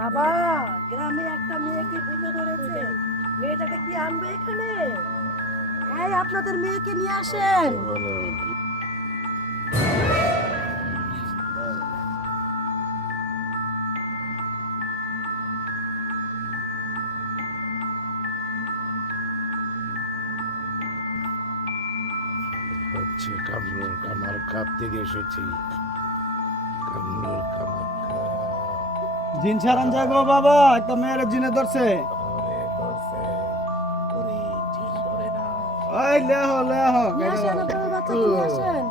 বাবা, গ্রামে একটা মেয়েকে ভূতে ধরেছে। মেয়েটাকে কি আনবে এখানে? এই আপনাদের মেয়েকে নিয়ে আসেন। হচ্ছে কামরুল কামার কাপ থেকে এসেছি। কামরুল কামাখ্যা জিন ছাড়ান যায় গো বাবা, একটা মেয়ের জিনে ধরছে। ওরে ধরছে, ওরে জিন ধরে না। ওই লেহ লেহ নিয়ে আসেন আপনাদের বাচ্চাকে নিয়ে আসেন।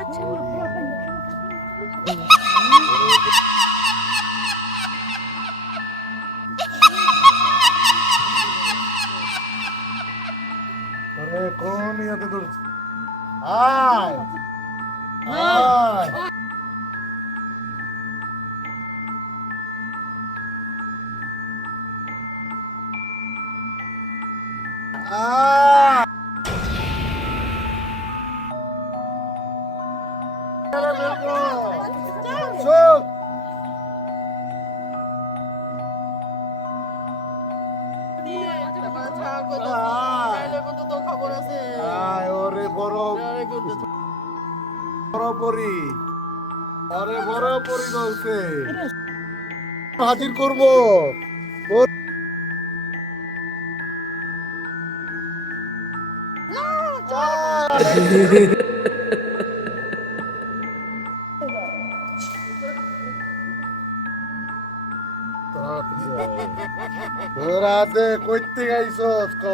আচ্ছা, ওরে কোন ইয়াতে ধরছে? আয় আয় আয় চুপ। আয় ওরে বড় বড় পরি, আরে বড় পরি বলছে হাজির করবো। তোরা দে কইতে গাইছস ক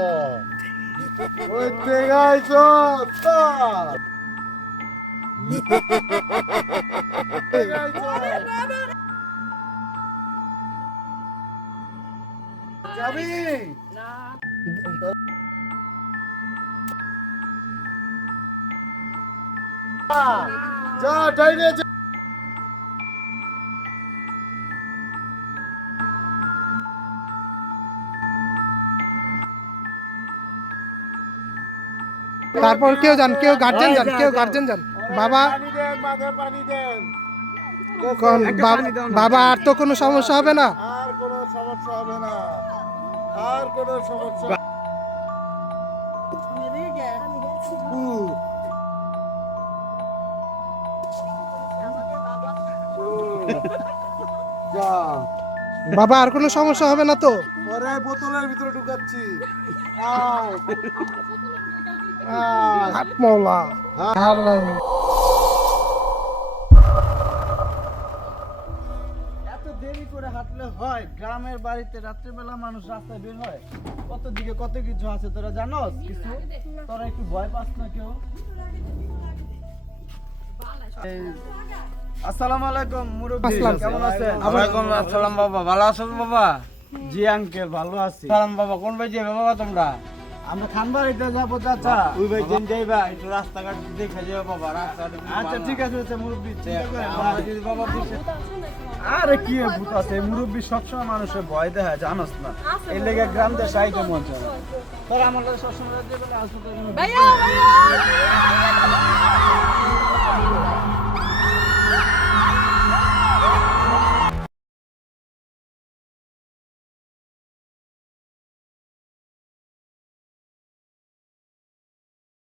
কইতে গাইছস যাবি যা ডাইনে যা। তারপর কেউ যান, কেউ গার্জেন যান, কেউ গার্জেন যান। বাবা পানি দেন, মাথায় পানি দেন। কোন বাবা, আর তো কোনো সমস্যা হবে না? আর কোনো সমস্যা হবে না, আর কোনো সমস্যা। যা বাবা, আর কোনো সমস্যা হবে না তো? পরে বোতলের ভিতরে ঢুকাচ্ছি। আয় আয় হাত মওলা। এত দেরি করে হাঁটলে হয়? গ্রামের বাড়িতে রাত্রিবেলা মানুষ রাস্তায় বের হয়, কত দিকে কত কিছু আছে, তোরা জানোস কিছু? তোরা একটু ভয় পাস না কেউ? আসসালামু আলাইকুম মুরব্বি, আসসালাম। কেমন আছেন? ওয়ালাইকুম আসসালাম বাবা, ভালো আছো বাবা? জি আঙ্কেল, ভালো আছি। সালাম বাবা, কোন ভাই যাবে বাবা তোমরা? আমরা খানবাড়িতে যাবো চাচা। ওই ভাই যেন যাইবা একটু রাস্তাঘাট দেখে যাবে বাবা, রাস্তাঘাট একটু আচ্ছা ভালো ঠিক না। আছে আচ্ছা, মুরব্বি চিন্তা করেন না। আমরা যদি বাবা দিছে- আরে কি ভূত আছে, মুরব্বি সবসময় মানুষের ভয় দেখায়, জানোস না? এই লেগে গ্রাম দেশ আইতে মন চায় না। তোরা আমার কাছে সবসময় রাজ্যে বলে আসবো তো এখানে।